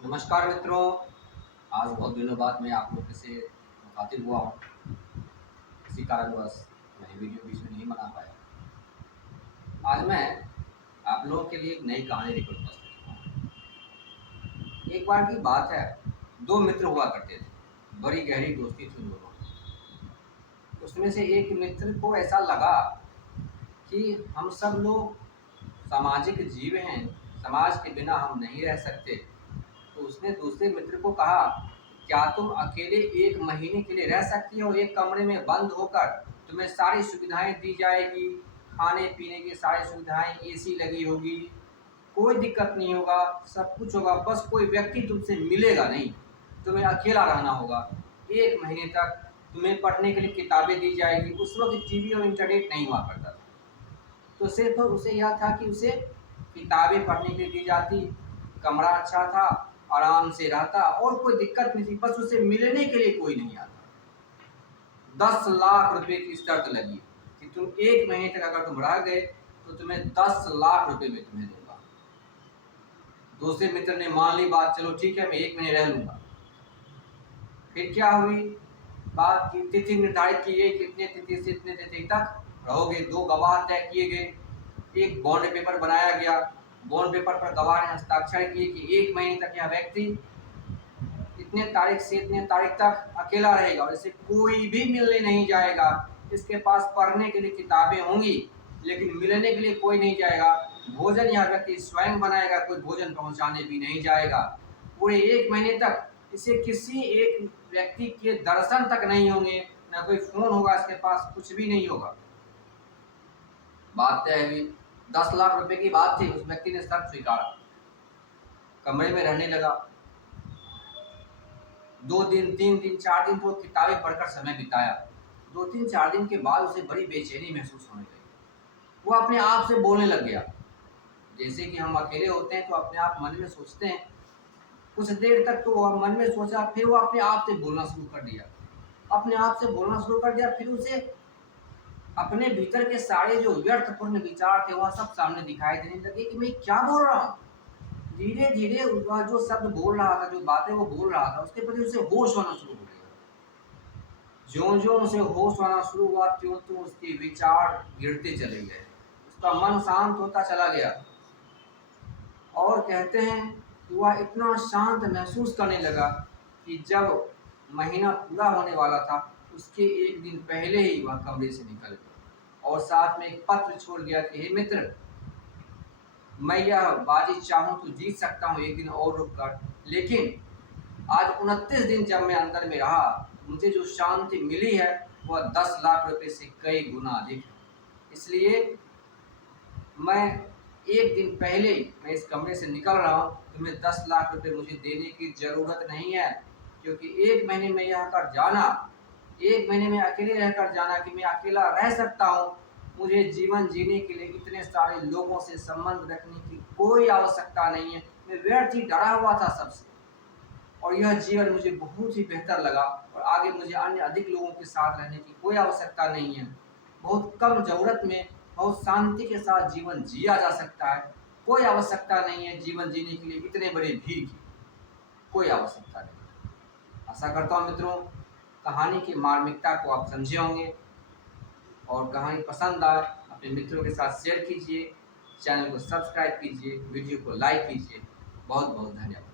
नमस्कार मित्रों। आज बहुत दिनों बाद मैं आप लोग से मुखातिब हुआ हूँ। किसी कारणवश मैं वीडियो बीच में नहीं बना पाया। आज मैं आप लोगों के लिए एक नई कहानी लेकर उपस्थित हूँ। एक बार की बात है, दो मित्र हुआ करते थे। बड़ी गहरी दोस्ती थी उन दोनों में। उसमें से एक मित्र को ऐसा लगा कि हम सब लोग सामाजिक जीव हैं, समाज के बिना हम नहीं रह सकते। तो उसने दूसरे मित्र को कहा, क्या तुम अकेले 1 महीने के लिए रह सकती हो? एक कमरे में बंद होकर तुम्हें सारी सुविधाएं दी जाएगी, खाने पीने की सारी सुविधाएं, एसी लगी होगी, कोई दिक्कत नहीं होगा, सब कुछ होगा, बस कोई व्यक्ति तुमसे मिलेगा नहीं, तुम्हें अकेला रहना होगा। 1 महीने तक तुम्हें पढ़ने के लिए किताबें दी जाएगी। उस वक्त टीवी और इंटरनेट नहीं हुआ करता था, तो सिर्फ उसे यह था कि उसे किताबें पढ़ने के लिए दी जाती, कमरा अच्छा था, आराम से रहता और कोई दिक्कत नहीं थी। बस उसे मिलने के लिए कोई नहीं आता। 10 लाख रुपए की शर्त लगी कि तुम 1 महीने तक अगर तुम रह गए तो तुम्हें 10 लाख रुपए में तुम्हें दूंगा। दूसरे मित्र ने मान ली बात, चलो ठीक है, मैं 1 महीने रह लूंगा। फिर क्या हुई, बात की तिथि निर्धारित की गई, कितने तिथि से इतने तिथि तक रहोगे। 2 गवाह तय किए गए, एक बॉन्ड पेपर बनाया गया। बॉन्ड पेपर पर गवाह ने हस्ताक्षर किए कि 1 महीने तक यह व्यक्ति इतने तारीख से इतने तारीख तक अकेला रहेगा और इसे कोई भी मिलने नहीं जाएगा। इसके पास पढ़ने के लिए किताबें होंगी लेकिन मिलने के लिए कोई नहीं जाएगा। भोजन यह व्यक्ति स्वयं बनाएगा, कोई भोजन पहुंचाने भी नहीं जाएगा। पूरे 1 महीने तक इसे किसी एक व्यक्ति के दर्शन तक नहीं होंगे, ना कोई फोन होगा इसके पास, कुछ भी नहीं होगा। बात तय हुई, 10 लाख रुपए की बात थी। उस व्यक्ति ने शर्त स्वीकारा, कमरे में रहने लगा। 2 दिन, 3 दिन, 4 दिन तो किताबें पढ़कर समय बिताया। 2 3 4 दिन के बाद उसे बड़ी बेचैनी महसूस होने लगी। वो अपने आप से बोलने लग गया। जैसे कि हम अकेले होते हैं तो अपने आप मन में सोचते हैं। कुछ देर तक तो वह मन में सोचा, फिर वो अपने आप से बोलना शुरू कर दिया। अपने आप से बोलना शुरू कर दिया, फिर उसे अपने भीतर के सारे जो व्यर्थपूर्ण विचार थे वह सब सामने दिखाई देने लगे कि मैं क्या बोल रहा हूँ। धीरे धीरे वह जो शब्द बोल रहा था, जो बातें वो बोल रहा था, उसके प्रति उसे होश होना शुरू हो गया। ज्यों ज्यों उसे होश आना शुरू हुआ, त्यों त्यों उसके विचार गिरते चले गए। उसका मन शांत होता चला गया और कहते हैं कि वह इतना शांत महसूस करने लगा कि जब महीना पूरा होने वाला था उसके 1 दिन पहले ही वह कमरे से निकल गया और साथ में एक पत्र छोड़ गया कि हे मित्र, मैं यह बाजी चाहूं तो जीत सकता हूं 1 दिन और रुक कर, लेकिन आज 29 दिन जब मैं अंदर में रहा, मुझे जो शांति मिली है वह 10 लाख रुपए से कई गुना अधिक है। इसलिए मैं 1 दिन पहले मैं इस कमरे से निकल रहा हूँ। तुम्हें 10 लाख रुपए मुझे देने की ज़रूरत नहीं है, क्योंकि 1 महीने में यह कर जाना, 1 महीने में अकेले रहकर जाना कि मैं अकेला रह सकता हूँ। मुझे जीवन जीने के लिए इतने सारे लोगों से संबंध रखने की कोई आवश्यकता नहीं है। मैं व्यर्थ ही डरा हुआ था सबसे, और यह जीवन मुझे बहुत ही बेहतर लगा और आगे मुझे अन्य अधिक लोगों के साथ रहने की कोई आवश्यकता नहीं है। बहुत कम ज़रूरत में बहुत शांति के साथ जीवन जिया जा सकता है। कोई आवश्यकता नहीं है जीवन जीने के लिए इतने बड़े भीड़ की, कोई आवश्यकता नहीं। आशा करता हूँ मित्रों, कहानी की मार्मिकता को आप समझे होंगे और कहानी पसंद आए अपने मित्रों के साथ शेयर कीजिए, चैनल को सब्सक्राइब कीजिए, वीडियो को लाइक कीजिए। बहुत बहुत धन्यवाद।